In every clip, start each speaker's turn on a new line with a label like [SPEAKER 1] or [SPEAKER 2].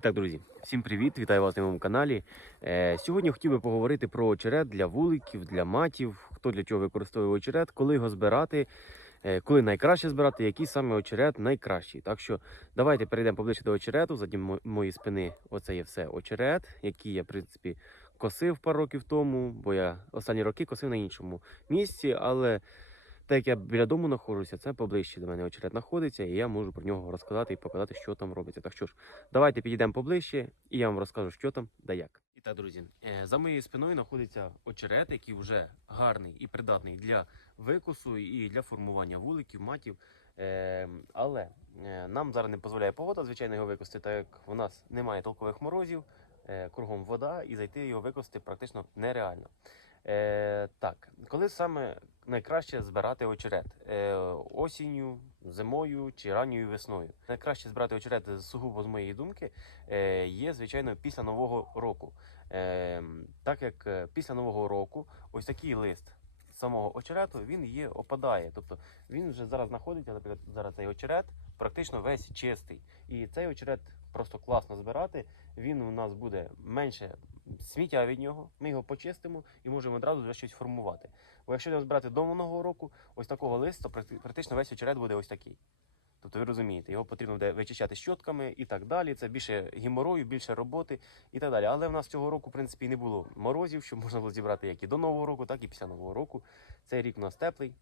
[SPEAKER 1] І так, друзі, всім привіт! Вітаю вас на моєму каналі. Е, сьогодні хотів би поговорити про очерет для вуликів, для матів, хто для чого використовує очерет, коли його збирати, е, коли найкраще збирати, який саме очерет найкращий. Так що давайте перейдемо поближче до очерету. Заді мо- моєї спини оце є все очерет, який я, в принципі, косив пару років тому, бо я останні роки косив на іншому місці, але. Так як я біля дому знаходжуся, це поближче до мене очерет знаходиться, і я можу про нього розказати і показати, що там робиться. Так що ж, Давайте підійдемо поближче, і я вам розкажу, що там да як. І так, друзі, е, за моєю спиною знаходиться очерет, який вже гарний і придатний для викосу і для формування вуликів, матів. Е, Але е, нам зараз не дозволяє погода, звичайно, його викости, так як у нас немає толкових морозів, кругом вода, і зайти його викости практично нереально. Так, коли саме найкраще збирати очерет? Е, осінню, зимою чи ранньою весною. Найкраще збирати очерет сугубо з моєї думки е, є, звичайно, після нового року. Е, так як після нового року ось такий лист самого очерету він є опадає. Тобто він вже зараз знаходиться, наприклад, зараз цей очерет практично весь чистий. І цей очерет просто класно збирати. Він у нас буде менше сміття від нього. Ми його почистимо і можемо одразу вже щось формувати. Бо якщо його збирати до нового року, ось такого практи- практично весь очерет буде ось такий. Тобто ви розумієте, його потрібно буде вичищати щотками і так далі. Це більше геморою, більше роботи і так далі. Але в нас цього року, в принципі, не було морозів, щоб можна було зібрати як і до Нового року, так і після Нового року. Цей рік у нас теплий.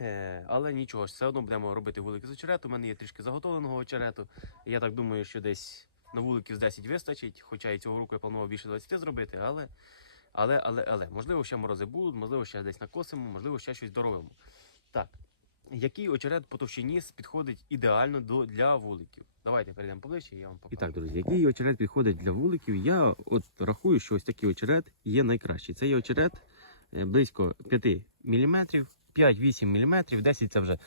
[SPEAKER 1] Е, але нічого все одно будемо робити вулики з очерету. У мене є трішки заготовленого очерету. Я так думаю, що десь на вуликів з 10 вистачить. Хоча і цього року я планував більше 20 зробити, але, але, але, але, можливо, ще морози будуть, можливо, ще десь накосимо, можливо, ще щось доробимо. Так. Який очерет по товщині підходить ідеально до, для вуликів? Давайте перейдемо поближче, я вам покажу. І так, друзі, який очерет підходить для вуликів? Я от рахую, що ось такий очерет є найкращий. Це є очерет е, близько 5 мм, 5-8 мм, 10 це вже.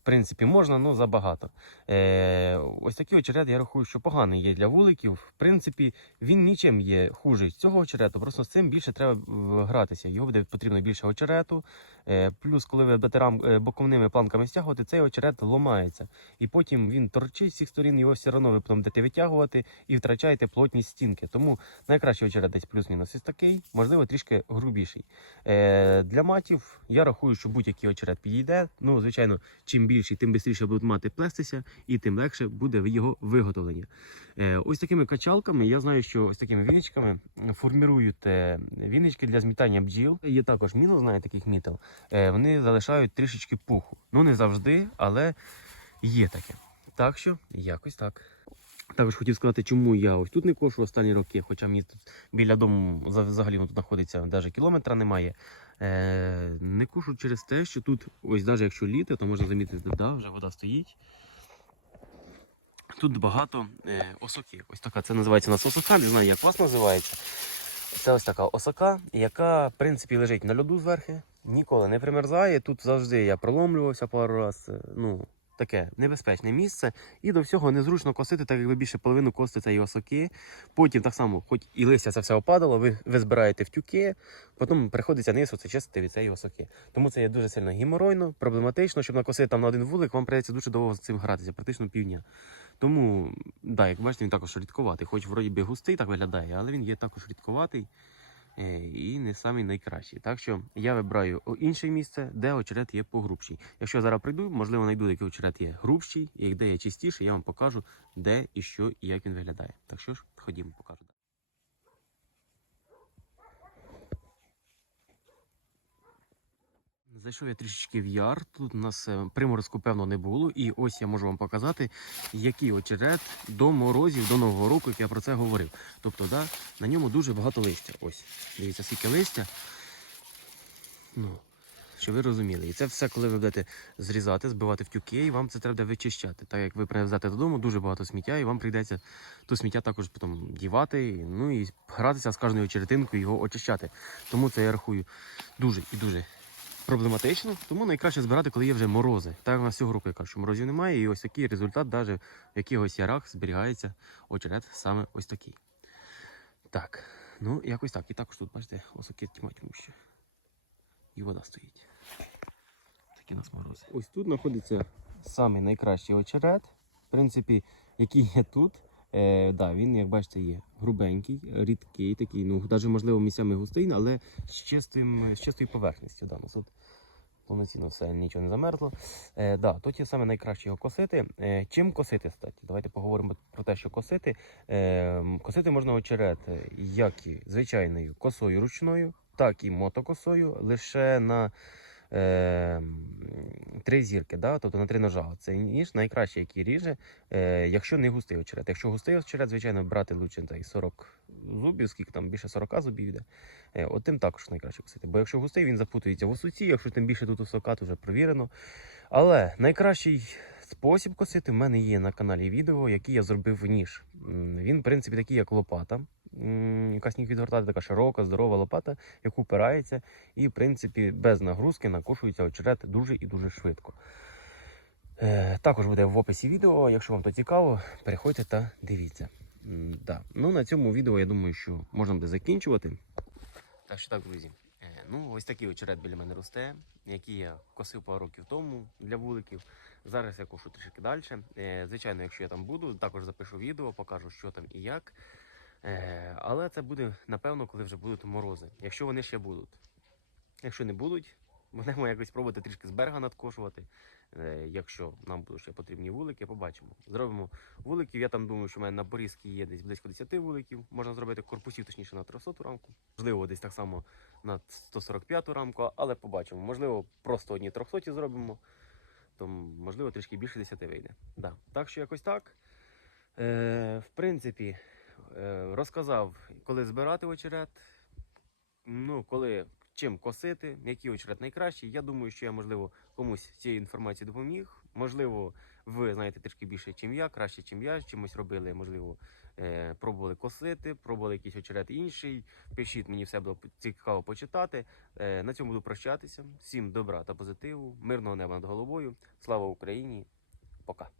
[SPEAKER 1] В принципі, можна, але забагато. Е, ось такий очерет, я рахую, що поганий є для вуликів. В принципі, він нічим є хуже цього очерету, просто з цим більше треба е, гратися. Його буде потрібно більше очерету. Е, плюс, коли ви будете е, боковними планками стягувати, цей очерет ламається. І потім він торчить з всіх сторін, його все одно ви потім будете витягувати і втрачаєте плотність стінки. Тому найкращий очерет десь плюс-мінус ось такий, можливо, трішки грубіший. Е, для матів я рахую, що будь-який очерет підійде. Ну, звичайно, чим більший, тим швидше будуть мати плестися, і тим легше буде його виготовлення. Е, ось такими качалками, я знаю, що ось такими віничками формірують вінички для змітання бджіл. Є також мінус, знає таких мітел. Вони залишають трішечки пуху. Ну, не завжди, але є таке. Так що, якось так. Також хотів сказати, чому я ось тут не кошу останні роки, хоча мені тут біля дому взагалі тут знаходиться навіть кілометра немає. Е, не кушу через те, що тут, ось навіть якщо літо, то можна замітити, да, вже вода стоїть. Тут багато е, осоки. Ось така це називається у нас осока, не знаю, як вас називається. Це ось така осока, яка, в принципі, лежить на льоду зверху, ніколи не примерзає. Тут завжди я проломлювався пару разів. Ну, таке небезпечне місце. І до всього незручно косити, так як ви більше половину косите цієї осоки. Потім так само, хоч і листя це все опадало, ви, ви збираєте в тюки, потім приходиться низ оце чистити від цієї осоки. Тому це є дуже сильно геморойно, проблематично. Щоб накосити там на один вулик, вам прийдеться дуже довго з цим гратися, практично півдня. Тому, да, як бачите, він також рідковатий. Хоч вроді би густий так виглядає, але він є також рідковатий е, і не самі найкращі. Так що я вибираю інше місце, де очерет є погрубший. Якщо зараз прийду, можливо, знайду, який очерет є грубший, і де є чистіший, я вам покажу, де і що і як він виглядає. Так що ж, ходімо, покажу. Зайшов я трішечки в яр. Тут у нас е, приморозку, певно, не було. І ось я можу вам показати, який очерет до морозів, до нового року, як я про це говорив. Тобто, да, на ньому дуже багато листя. Ось, дивіться, скільки листя. Ну, щоб ви розуміли. І це все, коли ви будете зрізати, збивати в тюки, і вам це треба вичищати. Так як ви привезете додому, дуже багато сміття, і вам прийдеться то сміття також потім дівати, ну і гратися з кожною очеретинкою, його очищати. Тому це я рахую дуже і дуже проблематично, тому найкраще збирати, коли є вже морози. Так у нас цього року я кажу, що морозів немає, і ось такий результат, навіть в якихось ярах зберігається очерет саме ось такий. Так, ну якось так. І також тут, бачите, осоки тьма тьмуща. І вода стоїть. Такі у нас морози. Ось тут знаходиться самий найкращий очерет, в принципі, який є тут. Е, да, він, як бачите, є грубенький, рідкий, такий, ну, навіть, можливо, місцями густий, але з, чистим, з чистою поверхністю. Да, у нас тут повноцінно все, нічого не замерзло. Е, да, тут є саме найкраще його косити. Е, чим косити, статі? Давайте поговоримо про те, що косити. Е, косити можна очерет е, як і звичайною косою ручною, так і мотокосою, лише на е, три зірки, да? тобто на три ножа. Це ніж найкраще, який ріже, е, якщо не густий очерет. Якщо густий очерет, звичайно, брати лучше та 40 зубів, скільки там більше 40 зубів йде. Е, От тим також найкраще косити. Бо якщо густий, він запутується в осуці, якщо тим більше тут висока, то вже провірено. Але найкращий спосіб косити в мене є на каналі відео, який я зробив ніж. Він, в принципі, такий, як лопата. М, Яка сніг відгортати, така широка, здорова лопата, яку впирається, і, в принципі, без нагрузки накошується очерет дуже і дуже швидко. Е, також буде в описі відео. Якщо вам то цікаво, переходьте та дивіться. Да. Ну, на цьому відео я думаю, що можна буде закінчувати. Так що так, друзі. Е, Ну, ось такий очерет біля мене росте, який я косив пару років тому для вуликів. Зараз я кошу трішки далі. Е, Звичайно, якщо я там буду, також запишу відео, покажу, що там і як. Е, Але це буде напевно, коли вже будуть морози. Якщо вони ще будуть. Якщо не будуть, будемо якось спробувати трішки з берега надкошувати. Е, Якщо нам будуть ще потрібні вулики, побачимо. Зробимо вуликів. Я там думаю, що в мене на Борізькій є десь близько 10 вуликів. Можна зробити корпусів, точніше на 300 рамку. Можливо, десь так само на 145 рамку, але побачимо. Можливо, просто одні 300 зробимо, то можливо трішки більше 10 вийде. Да. Так що якось так. Е, в принципі, розказав, коли збирати очерет, ну, коли чим косити, який очерет найкращий. Я думаю, що я, можливо, комусь цією інформацією допоміг. Можливо, ви знаєте трішки більше, чим я, краще, чим я, чимось робили, можливо, е, пробували косити, пробували якийсь очерет інший. Пишіть, мені все було цікаво почитати. Е, на цьому буду прощатися. Всім добра та позитиву, мирного неба над головою. Слава Україні! Пока!